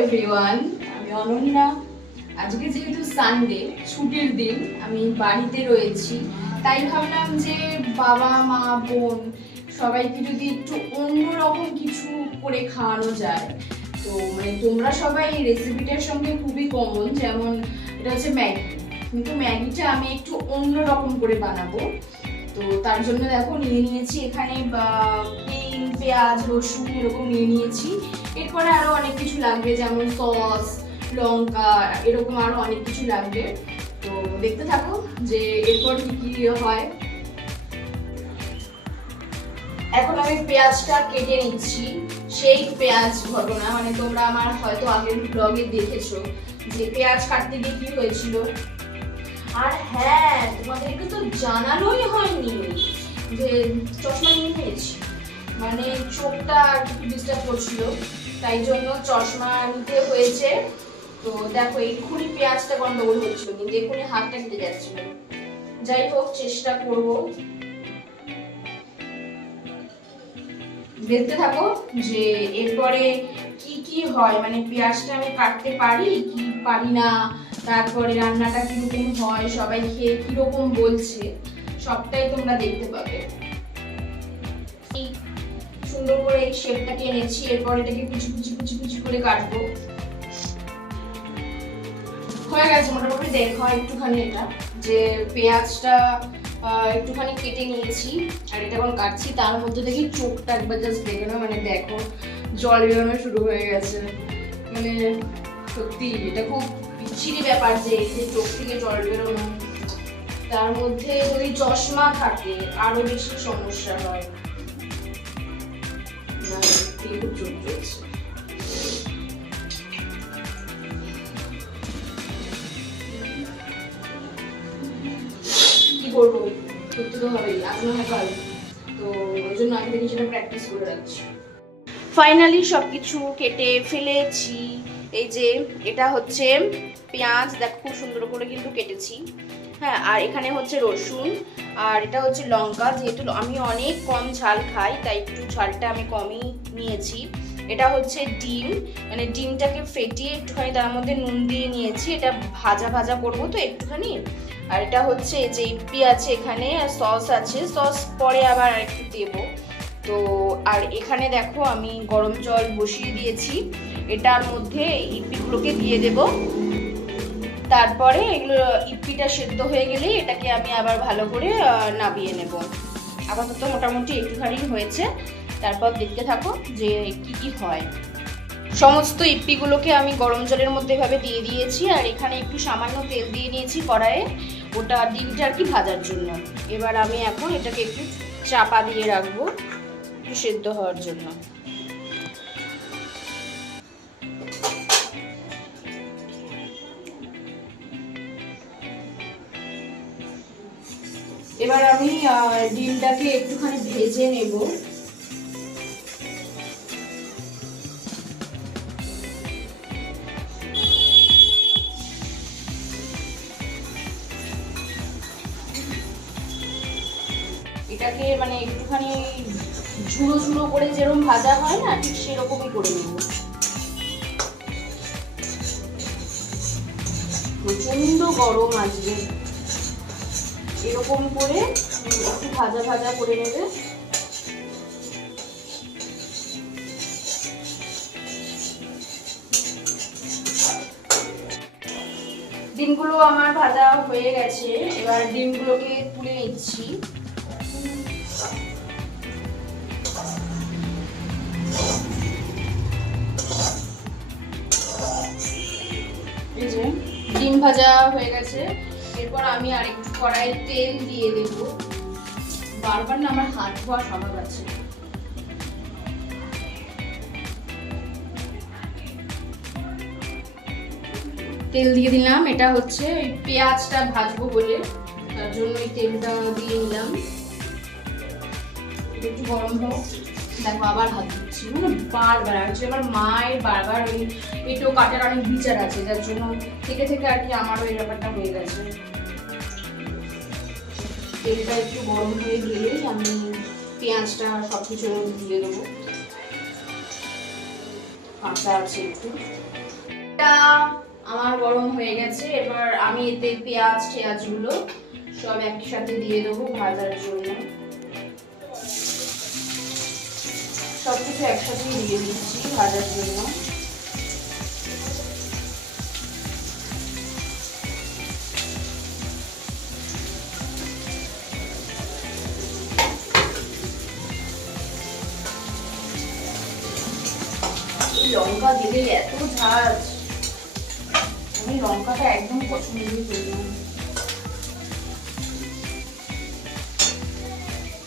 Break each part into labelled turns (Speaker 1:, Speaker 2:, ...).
Speaker 1: Everyone আমি অনন্যা। আজকে যেহেতু সানডে ছুটির দিন, আমি বাড়িতে রয়েছি। তাই ভাবলাম যে বাবা, মা, বোন সবাইকে যদি একটু অন্যরকম কিছু করে খাওয়ানো যায়। তো মানে তোমরা সবাই এই রেসিপিটার সঙ্গে খুবই কমন যেমন এটা হচ্ছে ম্যাগি। কিন্তু ম্যাগিটা আমি একটু অন্যরকম করে বানাবো। তো তার জন্য দেখো নিয়ে নিয়েছি এখানে তিন পেঁয়াজ, রসুন এরকম নিয়ে নিয়েছি। এরপরে আরও অনেক কিছু লাগবে, যেমন সস, লঙ্কা, এরকম আরও অনেক কিছু লাগবে। তো দেখতে থাকো যে এরপর কি কি হয়। এখন আমি পেঁয়াজটা কেটে নিচ্ছি। সেই পেঁয়াজ ঘটনা মানে তোমরা আমার হয়তো আগের ব্লগে দেখেছ যে পেঁয়াজ কাটতে গিয়ে কি হয়েছিল? আর হ্যাঁ তোমাদেরকে তো জানানোই হয়নি যে চশমা নিয়ে নিয়েছি। মানে চোখটা একটু ডিস্টার্ব করছিল, তাই জন্য চশমা নিতে হয়েছে। তো দেখো, এক্ষুনি পেঁয়াজটা গন্ডগোল হচ্ছিল, কিন্তু এক্ষুনি হাতটা কেটে যাচ্ছিল। যাই হোক, চেষ্টা করব। দেখতে থাকো যে এরপরে কি কি হয়। মানে পেঁয়াজটা আমি কাটতে পারি, কি পারি না তারপরে রান্নাটা কীরকম হয়, সবাই খেয়ে কীরকম বলছে, সবটাই তোমরা দেখতে পাবে। সুন্দর করে এই শেপটাকে এনেছি, এরপর এটাকে কুচি কুচি কুচি কুচি করে কাটবো। হয়ে গেছে, মোটামুটি দেখো একটুখানি এটা, যে পেঁয়াজটা একটুখানি কেটে নিয়েছি, আর এটা এখন কাটছি। তার মধ্যে দেখি চোখটা একবার জাস্ট দেখে না মানে দেখো, জল বেরোনো শুরু হয়ে গেছে। মানে সত্যি, এটা খুব বিচ্ছিরি ব্যাপার যে চোখ থেকে জল বেরোনো তার মধ্যে যদি চশমা থাকে, আরও বেশি সমস্যা হয়। মানে কি করব? করতে তো হবেই, এখনও তো ওই জন্য আগে থেকে সেটা প্র্যাকটিস করে রাখছি। ফাইনালি সব কিছু কেটে ফেলেছি। এই যে এটা হচ্ছে পেঁয়াজ, দেখ খুব সুন্দর করে কিন্তু কেটেছি। হ্যাঁ আর এখানে হচ্ছে রসুন, আর এটা হচ্ছে লঙ্কা। যেহেতু আমি অনেক কম ঝাল খাই, তাই একটু ঝালটা আমি কমই নিয়েছি। এটা হচ্ছে ডিম মানে ডিমটাকে ফেটিয়ে একটুখানি তার মধ্যে নুন দিয়ে নিয়েছি। এটা ভাজা ভাজা করব তো একটুখানি। আর এটা হচ্ছে যে ইপি আছে এখানে আর সস আছে, সস পরে আবার একটু দেবো। তো আর এখানে দেখো আমি গরম জল বসিয়ে দিয়েছি। এটার মধ্যে ইপিগুলোকে দিয়ে দেব। তারপরে এগুলো ইপিটা সেদ্ধ হয়ে গেলে এটাকে আমি আবার ভালো করে নাবিয়ে নেব। আপাতত মোটামুটি একটুখানি হয়েছে। তারপর দেখতে থাকো যে কি কি হয়। সমস্ত ইপ্পিগুলোকে আমি গরম জলের মধ্যে এভাবে দিয়ে দিয়েছি আর এখানে একটু সামান্য তেল দিয়ে নিয়েছি কড়াইয়ে। ওটা ডিমটা আর কি ভাজার জন্য। এবার আমি এখন এটাকে একটু চাপা দিয়ে রাখব একটু সেদ্ধ হওয়ার জন্য। এবার আমি ডিমটাকে একটুখানি ভেজে নেব। এটাকে মানে একটুখানি ঝুড়ো ঝুড়ো করে যেরকম ভাজা হয় না, ঠিক সেরকমই করে নেব। প্রচণ্ড গরম আজকে। এরকম করে একটু ভাজা ভাজা করে নেবে। ডিমগুলো আমার ভাজা হয়ে গেছে, এবার ডিমগুলোকে তুলে নিচ্ছি। ডিম ভাজা হয়ে গেছে। এরপর আমি আরেকটু কড়াইয়ে তেল দিয়ে দেব। বারবার না আমার হাত ধোয়া স্বভাব আছে। তেল দিয়ে দিলাম। এটা হচ্ছে ওই পেঁয়াজটা ভাজবো বলে। তার জন্য ওই তেলটা দিয়ে নিলাম। একটু গরম হোক। দেখো আবার হাত দিচ্ছি মানে বারবার আসছে। আমার মায়ের বারবার ওই পেটো কাটার অনেক বিচার আছে, যার জন্য থেকে থেকে আর কি আমারও এই ব্যাপারটা হয়ে গেছে। তেলটা একটু গরম হয়ে গেলেই আমি পেঁয়াজটা সব কিছু দিয়ে দেবো। কাঁচা আছে একটু। আমার গরম হয়ে গেছে। এবার আমি এতে পেঁয়াজ, টেয়াজগুলো সব একসাথে দিয়ে দেবো ভাজার জন্য। সব কিছু একসাথেই দিয়ে দিচ্ছি ভাজার জন্য। লঙ্কা দিলে এত ঝাঁজ আমি লঙ্কাটা একদম পছন্দই করি না।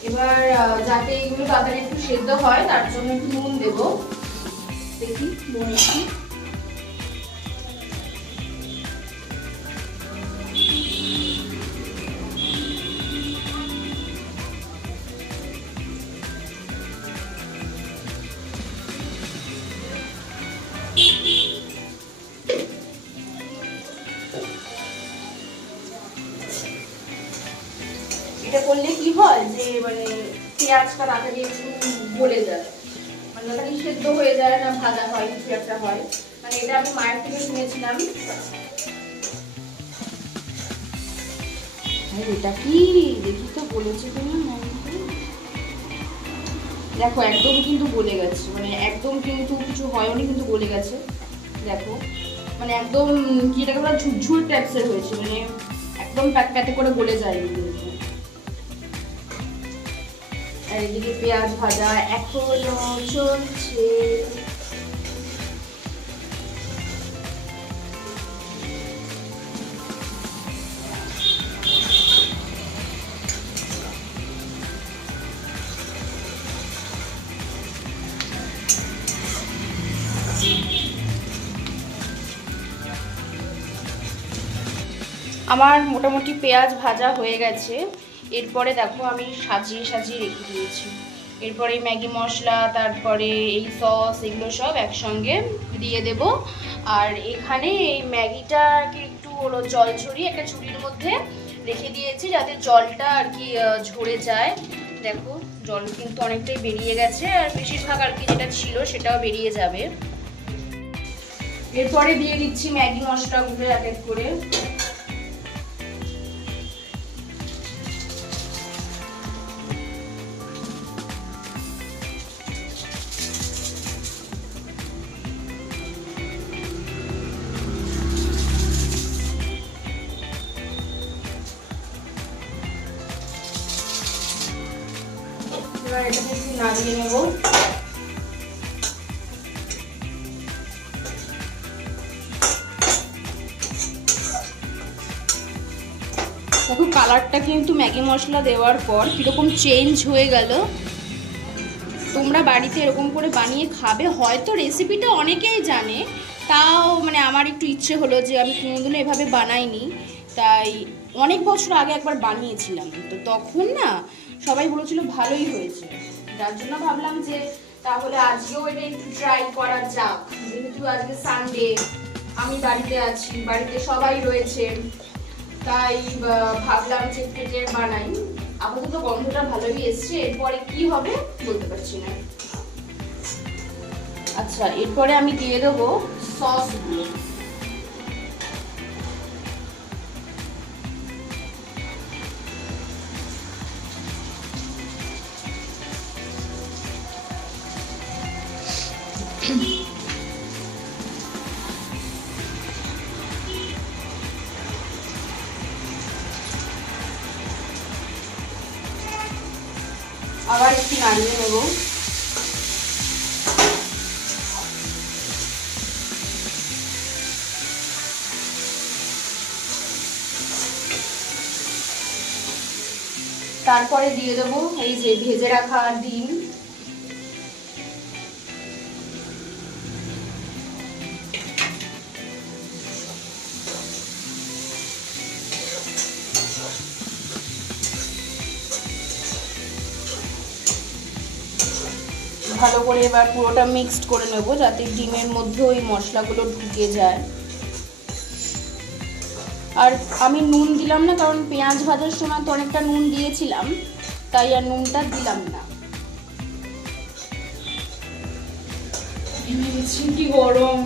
Speaker 1: এবার যাতে এগুলো তাড়াতাড়ি একটু সেদ্ধ হয়, তার জন্য একটু নুন দেবো। দেখি, নুন একটু ভাজা হয়, কিছু একটা হয়। মানে এটা আমি মায়ের থেকে শুনেছিলাম। এটা কি? দেখি তো বলেছে দেখো একদম কিন্তু গলে গেছে। মানে একদম কিন্তু কিছু হয়নি কিন্তু গলে গেছে। দেখো মানে একদম কি এটাকে বলা, ঝুরঝুর টাইপসের হয়েছে। মানে একদম প্যাট প্যাটে করে গলে যায়নি কিন্তু। আর এদিকে পেঁয়াজ ভাজা এখনও চলছে। আমার মোটামুটি পেঁয়াজ ভাজা হয়ে গেছে। এরপরে দেখো আমি সাজিয়ে সাজিয়ে রেখে দিয়েছি। এরপরে ম্যাগি মশলা, তারপরে এই সস, এগুলো সব একসঙ্গে দিয়ে দেব। আর এখানে এই ম্যাগিটাকে একটু হলো জল ছড়িয়ে একটা ঝুড়ির মধ্যে রেখে দিয়েছি যাতে জলটা আর কি ঝরে যায়। দেখো, জল কিন্তু অনেকটাই বেরিয়ে গেছে আর বেশিরভাগ আর কি যেটা ছিল সেটাও বেরিয়ে যাবে। এরপরে দিয়ে দিচ্ছি ম্যাগি মশলাগুলো এক এক করে। এবার এটাকে একটু নাড়িয়ে নেব। দেখো, কালারটা কিন্তু ম্যাগি মশলা দেওয়ার পর কীরকম চেঞ্জ হয়ে গেল। তোমরা বাড়িতে এরকম করে বানিয়ে খাবে। হয়তো রেসিপিটা অনেকেই জানে, তাও মানে আমার একটু ইচ্ছে হলো যে আমি কোনোদিনও এভাবে বানাইনি। তাই অনেক বছর আগে একবার বানিয়েছিলাম। তো তখন না সবাই বলেছিল ভালোই হয়েছে। যার জন্য ভাবলাম যে তাহলে আজকেও এটা একটু ট্রাই করা যাক। যেহেতু আজকে সানডে আমি বাড়িতে আছি, বাড়িতে সবাই রয়েছে। তাই ভাবলাম যে কেটে বানাই। আপাতত গন্ধটা ভালোই এসছে, এরপরে কি হবে বলতে পারছি না। আচ্ছা এরপরে আমি দিয়ে দেবো সসগুলো তারপরে দিয়ে দেবো এই যে ভেজে রাখা ডিম। ভালো করে এবার পুরোটা মিক্সড করে নেব যাতে ডিমের মধ্যে ওই মশলাগুলো ঢুকে যায়। আর আমি নুন দিলাম না, কারণ পেঁয়াজ ভাজার সময় তো অনেকটা নুন দিয়েছিলাম, তাই আর নুনটা দিলাম না। কি গরম।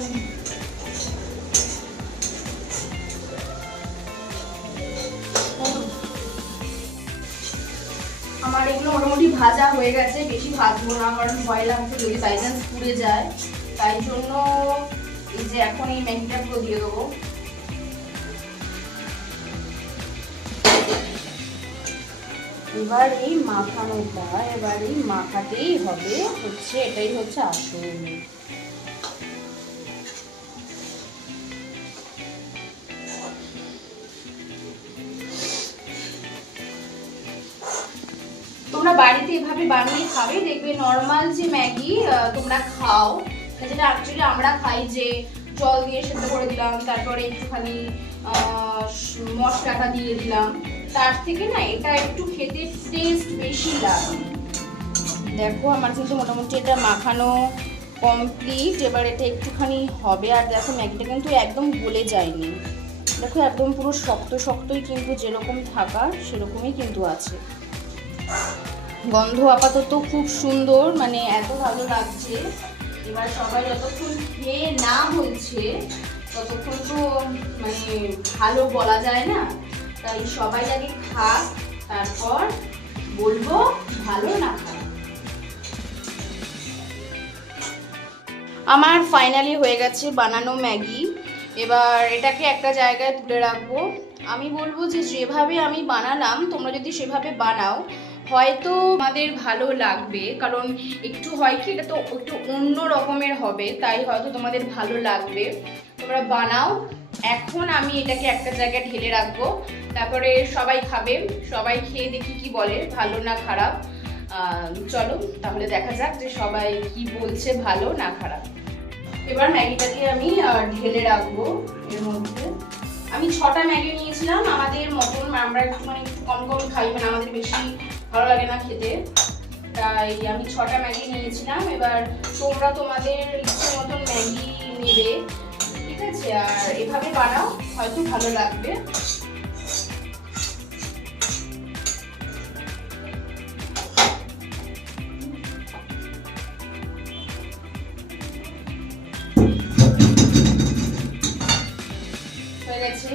Speaker 1: আমার এগুলো মোটামুটি ভাজা হয়ে গেছে, বেশি না, কারণ যদি চান্স যায়। তাই জন্য এই যে এখন এই ম্যাগিটাগুলো দিয়ে দেবো। এবার এই মাখানোটা এবার এই মাখাতেই হবে, হচ্ছে এটাই হচ্ছে আসল। তোমরা বাড়িতে এভাবে বানিয়ে খাবে? দেখবে নর্মাল যে ম্যাগি তোমরা খাও। যেটা অ্যাকচুয়ালি আমরা খাই যে জল দিয়ে সেদ্ধ করে দিলাম, তারপরে একটুখানি মশলাটা দিয়ে দিলাম। তার থেকে না এটা একটু খেতে টেস্ট বেশি লাগে। দেখো, আমার কিন্তু মোটামুটি এটা মাখানো কমপ্লিট এবার এটা একটুখানি হবে, আর দেখো ম্যাগিটা কিন্তু একদম গলে যায়নি। দেখো, একদম পুরো শক্ত শক্তই কিন্তু যেরকম থাকা, সেরকমই কিন্তু আছে। গন্ধ আপাতত খুব সুন্দর মানে এত ভালো লাগছে। এবার সবাই যতক্ষণ খেয়ে না হচ্ছে ততক্ষণ তো মানে ভালো বলা যায় না। তাই সবাই আগে খাক, তারপর বলব ভালো না আমার ফাইনালি হয়ে গেছে বানানো ম্যাগি। এবার এটাকে একটা জায়গায় তুলে রাখব। আমি বলব যে যেভাবে আমি বানালাম, তোমরা যদি সেভাবে বানাও, হয়তো আমাদের ভালো লাগবে। কারণ একটু হয় কি, এটা তো একটু অন্য রকমের হবে, তাই হয়তো তোমাদের ভালো লাগবে। তোমরা বানাও এখন আমি এটাকে একটা জায়গায় ঢেলে রাখব। তারপরে সবাই খাবে, সবাই খেয়ে দেখি কি বলে, ভালো না খারাপ। চলো, তাহলে দেখা যাক যে সবাই কি বলছে ভালো না খারাপ। এবার ম্যাগিটাকে আমি ঢেলে রাখব এর মধ্যে। আমি ছটা ম্যাগি নিয়েছিলাম, আমাদের মতন আমরা একটু মানে একটু কম কম খাই মানে আমাদের বেশি ভালো লাগে না খেতে। তাই আমি ছটা ম্যাগি নিয়েছিলাম। এবার তোমরা তোমাদের ইচ্ছে মতন ম্যাগি নেবে। এভাবে বানাও, হয়তো ভালো লাগবে। হয়ে গেছে।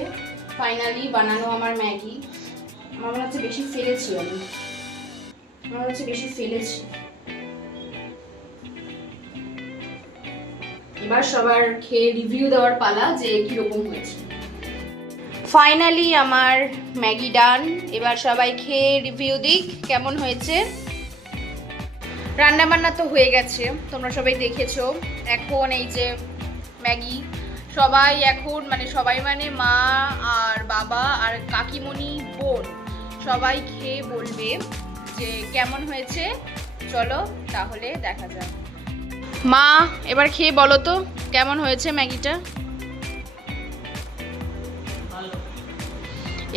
Speaker 1: ফাইনালি বানানো আমার ম্যাগি। আমার মনে হচ্ছে বেশি ফেলেছি আমি। আমার হচ্ছে বেশি ফেলেছি। এবার সবার খেয়ে রিভিউ দেওয়ার পালা যে কীরকম হয়েছে। ফাইনালি আমার ম্যাগি ডান এবার সবাই খেয়ে রিভিউ দিক, কেমন হয়েছে? রান্না বান্না তো হয়ে গেছে, তোমরা সবাই দেখেছ। এখন এই যে ম্যাগি সবাই এখন মানে সবাই মানে মা আর বাবা আর কাকিমণি বোন সবাই খেয়ে বলবে যে কেমন হয়েছে। চলো তাহলে দেখা যাক। মা, এবার খেয়ে বলো তো, কেমন হয়েছে ম্যাগিটা?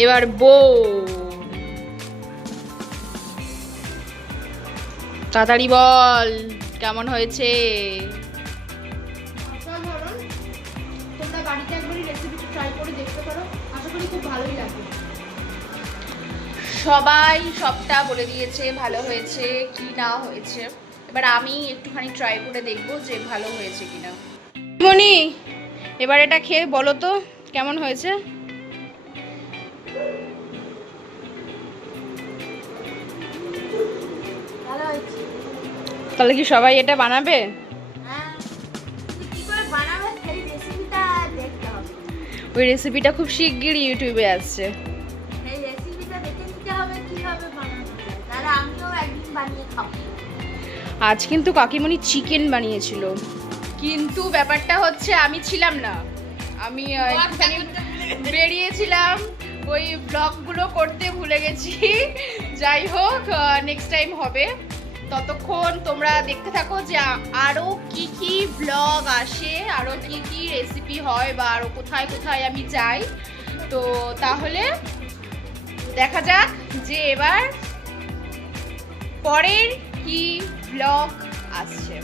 Speaker 1: এবার বোন তাড়াতাড়ি বল, কেমন হয়েছে? সবাই সবটা বলে দিয়েছে, ভালো হয়েছে, কি না হয়েছে। এবার আমি একটুখানি ট্রাই করে দেখব যে ভালো হয়েছে কিনা। মনি এবার এটা খেয়ে বলো তো কেমন হয়েছে? তাহলে কি সবাই এটা বানাবে?
Speaker 2: হ্যাঁ। কি করে বানাবে সেই রেসিপিটা দেখতে হবে।
Speaker 1: ওই রেসিপিটা খুব শিগগিরই ইউটিউবে আসছে।
Speaker 2: রেসিপিটা দেখে নিতে হবে কীভাবে বানানো যায়। তাহলে আমিও একদিন বানিয়ে খাব।
Speaker 1: আজ কিন্তু কাকিমণি চিকেন বানিয়েছিল। কিন্তু ব্যাপারটা হচ্ছে আমি ছিলাম না। আমি বেরিয়েছিলাম ওই ব্লগগুলো করতে ভুলে গেছি। যাই হোক নেক্সট টাইম হবে। ততক্ষণ তোমরা দেখতে থাকো যে আ- আরও কি কি ব্লগ আসে আরও কি কি রেসিপি হয় বা আরও কোথায় কোথায় আমি যাই। তো তাহলে দেখা যাক যে এবার পরের কি ব্লগ আসছে?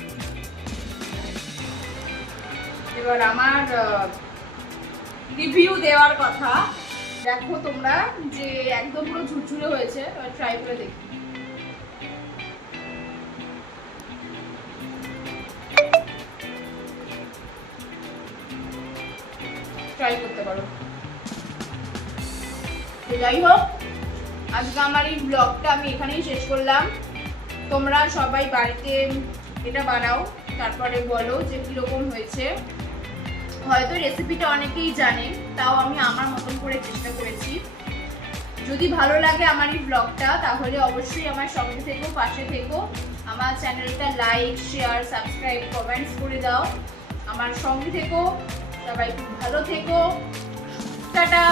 Speaker 1: এবার আমার রিভিউ দেওয়ার কথা। দেখো তোমরা যে একদম পুরো ঝুরঝুরে হয়েছে ট্রাই করে দেখি। ট্রাই করতে পারো। যাই হোক, আজকে আমার এই ব্লগটা আমি এখানেই শেষ করলাম। তোমরা সবাই বাড়িতে এটা বানাও, তারপরে বলো যে কীরকম হয়েছে। হয়তো রেসিপিটা অনেকেই জানে, তাও আমি আমার মতন করে চেষ্টা করেছি। যদি ভালো লাগে আমার এই ব্লগটা তাহলে অবশ্যই আমার সঙ্গে থেকো, পাশে থেকো। আমার চ্যানেলটা লাইক শেয়ার সাবস্ক্রাইব কমেন্টস করে দাও। আমার সঙ্গে থেকো, সবাই খুব ভালো থেকো। টাটা!